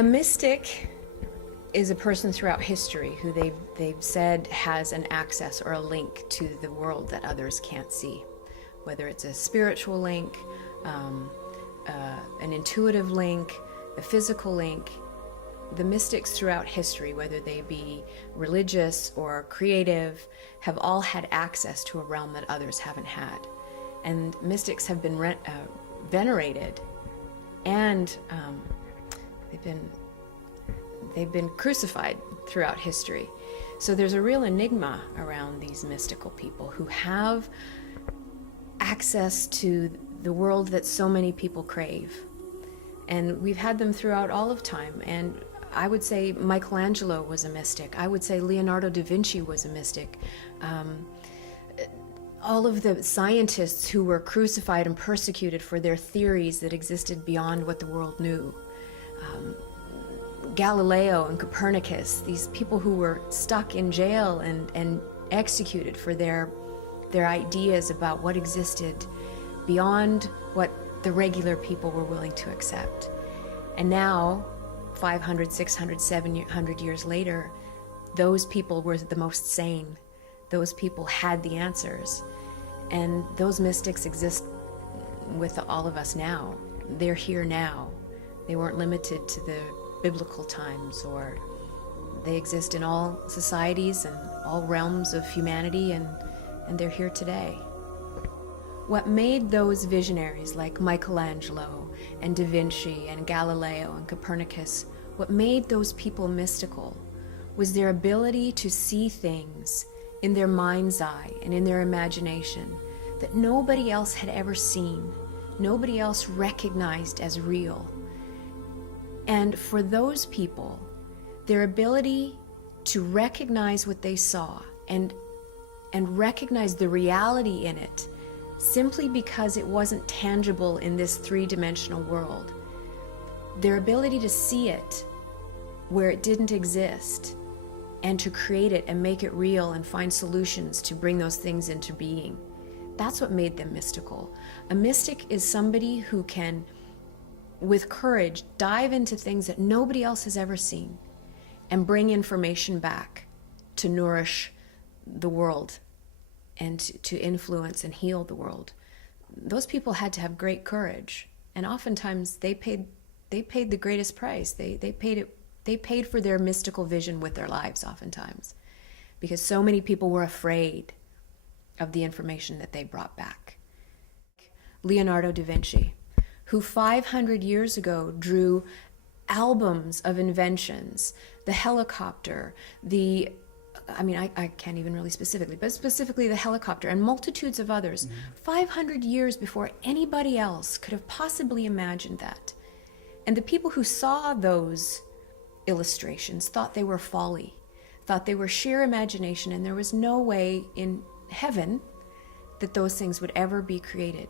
A mystic is a person throughout history who they've said has an access or a link to the world that others can't see, whether it's a spiritual link, an intuitive link, a physical link. The mystics throughout history, whether they be religious or creative, have all had access to a realm that others haven't had. And mystics have been venerated, and they've been crucified throughout history. So there's a real enigma around these mystical people who have access to the world that so many people crave. And we've had them throughout all of time. And I would say Michelangelo was a mystic. I would say Leonardo da Vinci was a mystic. All of the scientists who were crucified and persecuted for their theories that existed beyond what the world knew. Galileo and Copernicus, these people who were stuck in jail and executed for their ideas about what existed beyond what the regular people were willing to accept. And now, 500, 600, 700 years later, those people were the most sane. Those people had the answers. And those mystics exist with all of us now. They're here now. They weren't limited to the biblical times, or they exist in all societies and all realms of humanity, and they're here today. What made those visionaries like Michelangelo and Da Vinci and Galileo and Copernicus, what made those people mystical was their ability to see things in their mind's eye and in their imagination that nobody else had ever seen, nobody else recognized as real. And for those people, their ability to recognize what they saw and recognize the reality in it simply because it wasn't tangible in this three-dimensional world, their ability to see it where it didn't exist and to create it and make it real and find solutions to bring those things into being, that's what made them mystical. A mystic is somebody who can, with courage, dive into things that nobody else has ever seen and bring information back to nourish the world and to influence and heal the world. Those people had to have great courage, and oftentimes they paid the greatest price. They paid for their mystical vision with their lives oftentimes, because so many people were afraid of the information that they brought back. Leonardo da Vinci, who 500 years ago drew albums of inventions, the helicopter, I can't even really specifically, but specifically the helicopter and multitudes of others, 500 years before anybody else could have possibly imagined that. And the people who saw those illustrations thought they were folly, thought they were sheer imagination, and there was no way in heaven that those things would ever be created.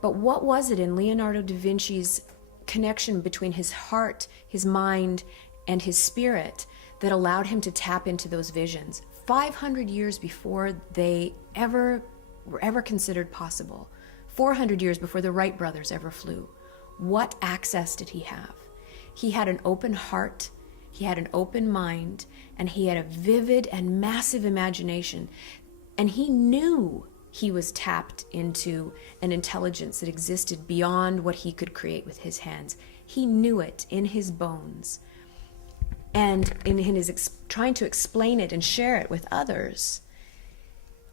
But what was it in Leonardo da Vinci's connection between his heart, his mind, and his spirit that allowed him to tap into those visions 500 years before they were ever considered possible, 400 years before the Wright brothers ever flew? What access did he have? He had an open heart, he had an open mind, and he had a vivid and massive imagination. And he knew he was tapped into an intelligence that existed beyond what he could create with his hands. He knew it in his bones. And in his trying to explain it and share it with others,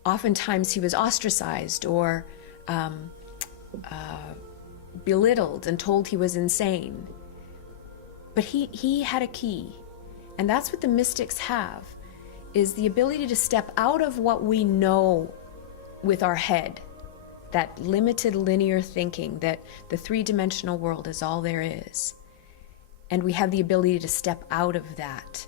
oftentimes he was ostracized or belittled and told he was insane. But he had a key, and that's what the mystics have, is the ability to step out of what we know with our head, that limited linear thinking that the three-dimensional world is all there is. And we have the ability to step out of that.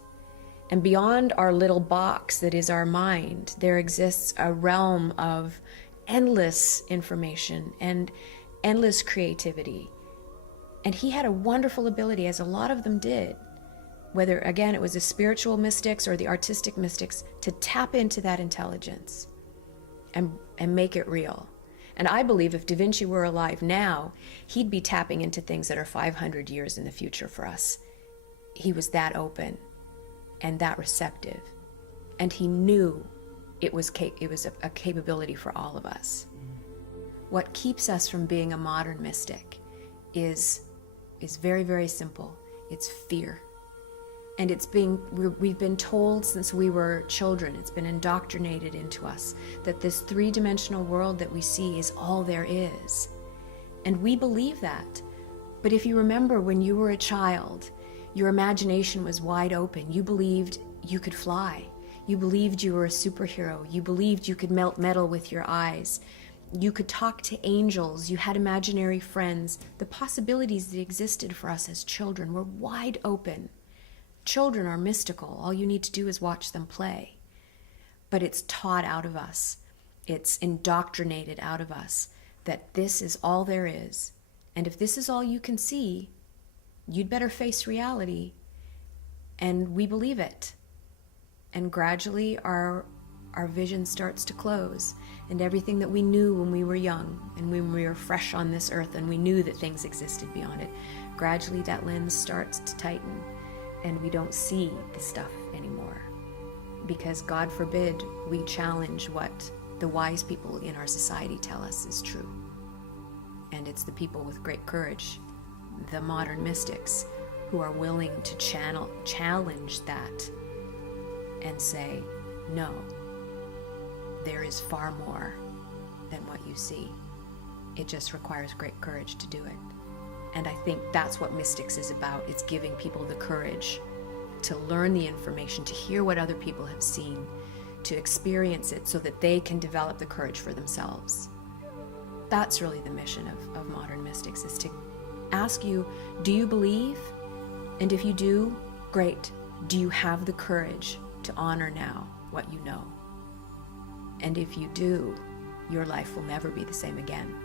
And beyond our little box that is our mind, there exists a realm of endless information and endless creativity. And he had a wonderful ability, as a lot of them did, whether, again, it was the spiritual mystics or the artistic mystics, to tap into that intelligence and make it real. And I believe if Da Vinci were alive now, he'd be tapping into things that are 500 years in the future for us. he was that open and that receptive, and he knew it was a capability for all of us. What keeps us from being a modern mystic is very, very simple. It's fear. And we've been told since we were children, it's been indoctrinated into us that this three-dimensional world that we see is all there is. And we believe that. But if you remember when you were a child, your imagination was wide open. You believed you could fly. You believed you were a superhero. You believed you could melt metal with your eyes. You could talk to angels. You had imaginary friends. The possibilities that existed for us as children were wide open. Children are mystical. All you need to do is watch them play. But it's taught out of us. It's indoctrinated out of us that this is all there is. And if this is all you can see, you'd better face reality. And we believe it. And gradually our vision starts to close. And everything that we knew when we were young and when we were fresh on this earth and we knew that things existed beyond it, gradually that lens starts to tighten. And we don't see the stuff anymore. Because God forbid we challenge what the wise people in our society tell us is true. And it's the people with great courage, the modern mystics, who are willing to challenge that and say, no, there is far more than what you see. It just requires great courage to do it. And I think that's what mystics is about. It's giving people the courage to learn the information, to hear what other people have seen, to experience it so that they can develop the courage for themselves. That's really the mission of modern mystics, is to ask you, do you believe? And if you do, great. Do you have the courage to honor now what you know? And if you do, your life will never be the same again.